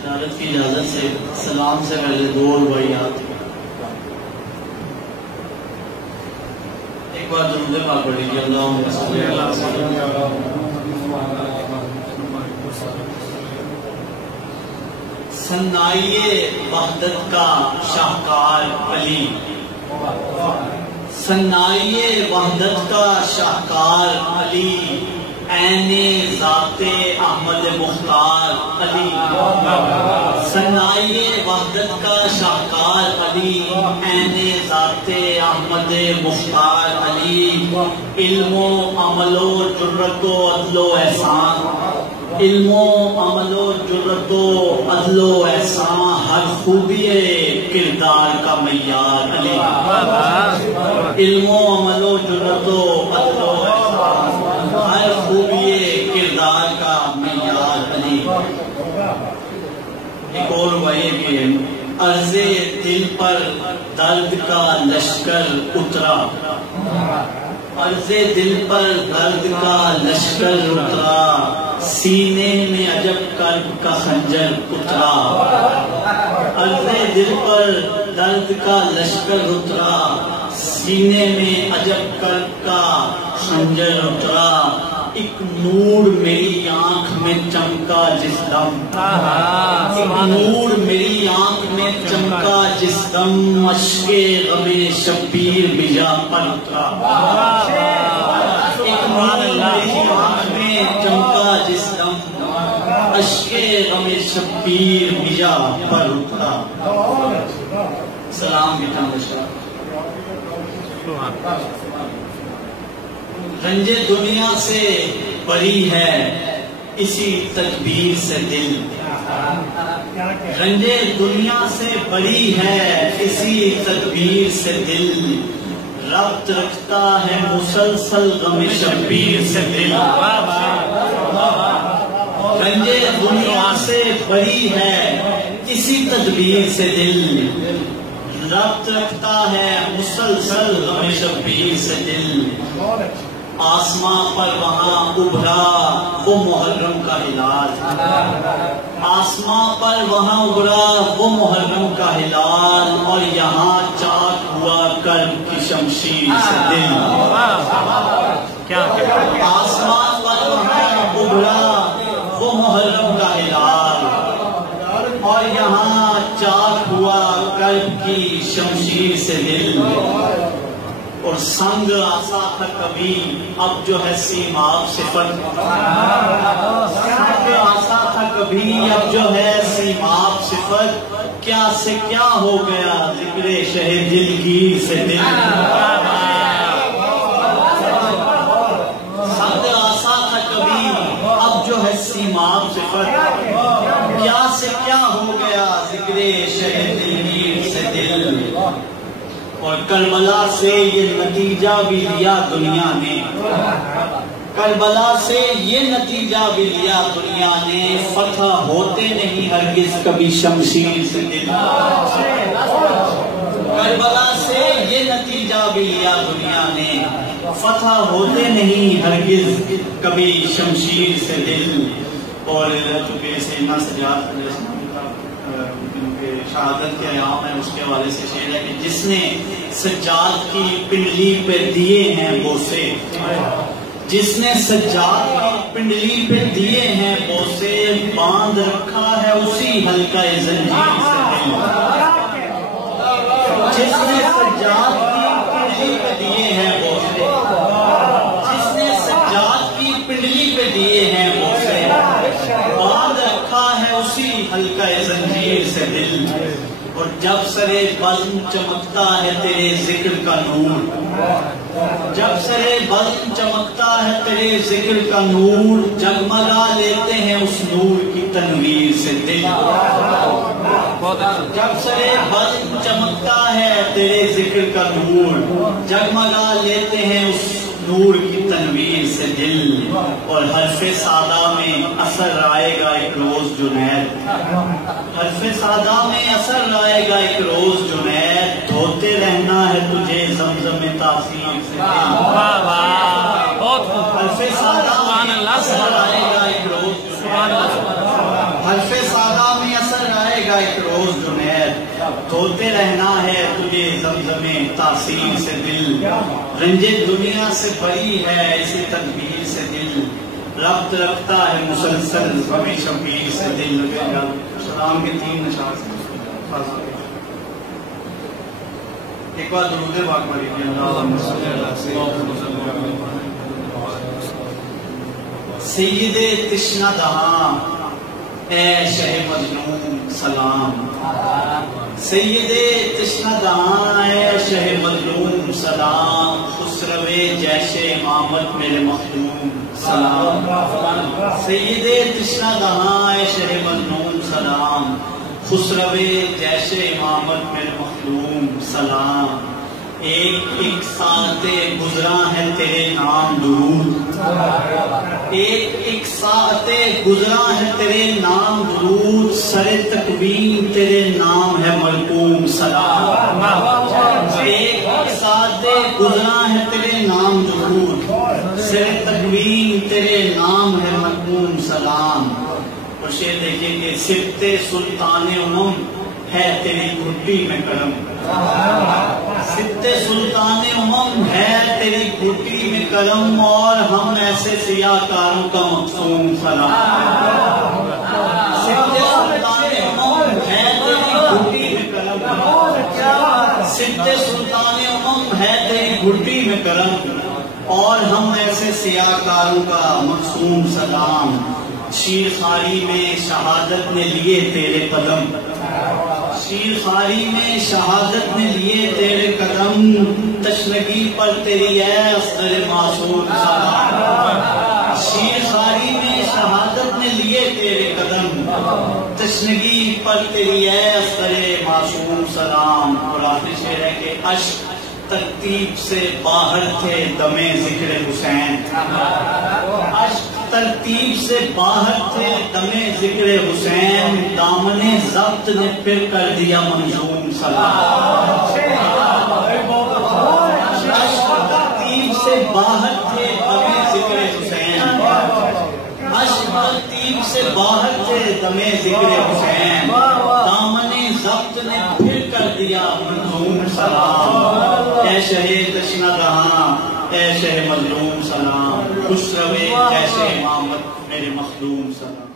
عدالت کی اجازت سے سلام سے پہلے دو رباعیات ایک بار درود پاک پڑھ لیجیے. اللہم صلی اللہ علیہ وسلم. ثنائے وحدت کا شاہکار علی، ثنائے وحدت کا شاہکار علی، عین ذات احمد مختار علی. ثنائے وحدت کا شاہکار علی، عین ذات احمد مختار علی. علم و عمل و جرت و عدل و احسان، علم و عمل و جرت و عدل و احسان، ہر خوبی کردار کا معیار علی. علم و عمل و جرت و عدل و احسان، ہر خوبی کردار کا معیار علی. ایک اور رباعی بھی ہے. عرض دل پر درد کا لشکر اترا، عرض دل پر درد کا لشکر اترا، سینے میں عجب کرب کا خنجر اترا. عرض دل پر درد کا لشکر اترا، سینے میں عجب کرب کا خنجر اترا. ایک نور میری آنکھ میں چمکا جس دم، ایک نور میری آنکھ میں چمکا جس دم، اشک غم شبیر بجا پر اترا. ایک نور میری آنکھ میں چمکا جس دم، اشک غم شبیر بجا پر اترا. سلام بیٹا مشاہ. رنج دنیا سے بری ہے اسی تدبیر سے دل، رنج دنیا سے بری ہے اسی تدبیر سے دل، ربط رکھتا ہے مسلسل غم شبیر سے دل. رنج دنیا سے بری ہے اسی تدبیر سے دل، ربط رکھتا ہے مسلسل غم شبیر سے دل. آسمان پر وہاں ابھرا وہ محرم کا ہلال، آسمان پر وہاں ابھرا وہ محرم کا ہلال، اور یہاں چاک ہوا کرب کی شمشیر سے دل. آسمان پر وہاں ابھرا وہ محرم کا ہلال، اور یہاں چاک ہوا کرب کی شمشیر سے دل. اور سنگ آسا تھا کبھی اب جو ہے سیماب صفت، سنگ آسا تھا کبھی اب جو ہے سیماب صفت، کیا سے کیا ہو گیا ذکر شہ دلگیر سے دل. سنگ آسا تھا کبھی اب جو ہے سیماب صفت، کیا سے کیا ہو گیا ذکر شہ دلگیر سے دل. اور کربلا سے یہ نتیجہ بھی لیا دنیا نے، کربلا سے یہ نتیجہ بھی لیا دنیا نے، فتح ہوتے نہیں ہرگز کبھی شمشیر سے دل. کربلا سے یہ نتیجہ بھی لیا دنیا نے، فتح ہوتے نہیں ہرگز کبھی شمشیر سے دل. اور چونکہ سیدنا سجاد شہادت کے ایام ہے، اس کے حوالے سے شعر ہے کہ جس نے سجاد کی پنڈلی پہ دیے ہیں بوسے، جس نے سجاد کی پنڈلی پہ دیے ہیں بوسے، باندھ رکھا ہے اسی حلقہ زنجیر سے دل. جس نے سجاد کی پنڈلی پہ دیے ہیں بوسے، جس نے سجاد کی پنڈلی پہ دیے ہیں بوسے، باندھ رکھا ہے اسی حلقہ زنجیر سے دل. اور جب سرے بزم چمکتا ہے تیرے ذکر کا نور، جب سرے بزم چمکتا ہے تیرے ذکر کا نور، جگمگا لیتے ہیں اس نور کی تنویر سے دل. جب سرے بزم چمکتا ہے تیرے ذکر کا نور، جگمگا لیتے ہیں اس نور کی تنویر سے دل. اور حرف سادہ میں اثر آئے گا ایک روز جنید، حرف سادہ میں اثر آئے گا ایک روز جنید، دھوتے رہنا ہے تجھے زمزم تاثیر سے دل. حرف سادہ میں اثر آئے گا ایک روز جنید، حرف سادہ میں اثر گا ایک روز جنید، دھوتے رہنا ہے تجھے زمزم تاثیر سے دل، رنجے دنیا سے بری ہے اسی تدبیر سے دل، ربط رکھتا ہے مسلسل غم شبیر سے دل۔ سلام کے 3 نشاط ایک بار درود پاک پڑھیے۔ سید تشنہ دہاں اے شہ مجنون سلام، سید تشنہ دہاں اے شہ مجنون سلام، خسرو جیش امامت میرے مخدوم سلام، سید تشنہ دہاں اے شہ مجنون سلام، خسرو جیش امامت میرے مخدوم سلام، ایک ایک ساعت گزراں ہے تیرے نام درود، ایک ایک ساعت گزراں ہے تیرے نام درود، سر تکوین تیرے نام ہے مرقوم سلام، ایک ایک ساعت گزراں ہے تیرے نام درود، سر تکوین تیرے نام ہے مرقوم سلام۔ اور شعر دیکھیں کہ صفت سلطان امم ہے تیری گھٹی میں کرم، صفت سلطان امم ہے تیری گھٹی میں کرم، اور ہم ایسے سیاہ کاروں کا مقصوم سلام، صفت سلطان امم ہے تیری گھٹی میں کرم، صفت سلطان امم ہے تیری گھٹی میں کرم، اور ہم ایسے سیاہ کاروں کا مقصوم سلام۔ شیر خاری میں شہادت نے لیے تیرے قدم، شیر خاری میں شہادت نے لیے تیرے قدم، تشنگی پر تیری اے اصغر معصوم سلام، شیر خاری میں شہادت نے لیے تیرے قدم، تشنگی پر تیری اے اصغر معصوم سلام۔ اور آخری شعر ہے کہ اشک ترتیب سے باہر تھے دم ذکر حسین، اشک ترتیب سے باہر تھے دم ذکر حسین، دامن ضبط نے پھر کر دیا منظوم سلام، اشک ترتیب سے باہر تھے دم ذکر حسین، اشک ترتیب سے باہر تھے دم ذکر حسین، دامن ضبط نے پھر کر دیا منظوم سلام، اے شہ تشنہ دہاں اے شہ مظلوم سلام، خسرو جیش امامت میرے مخدوم سلام۔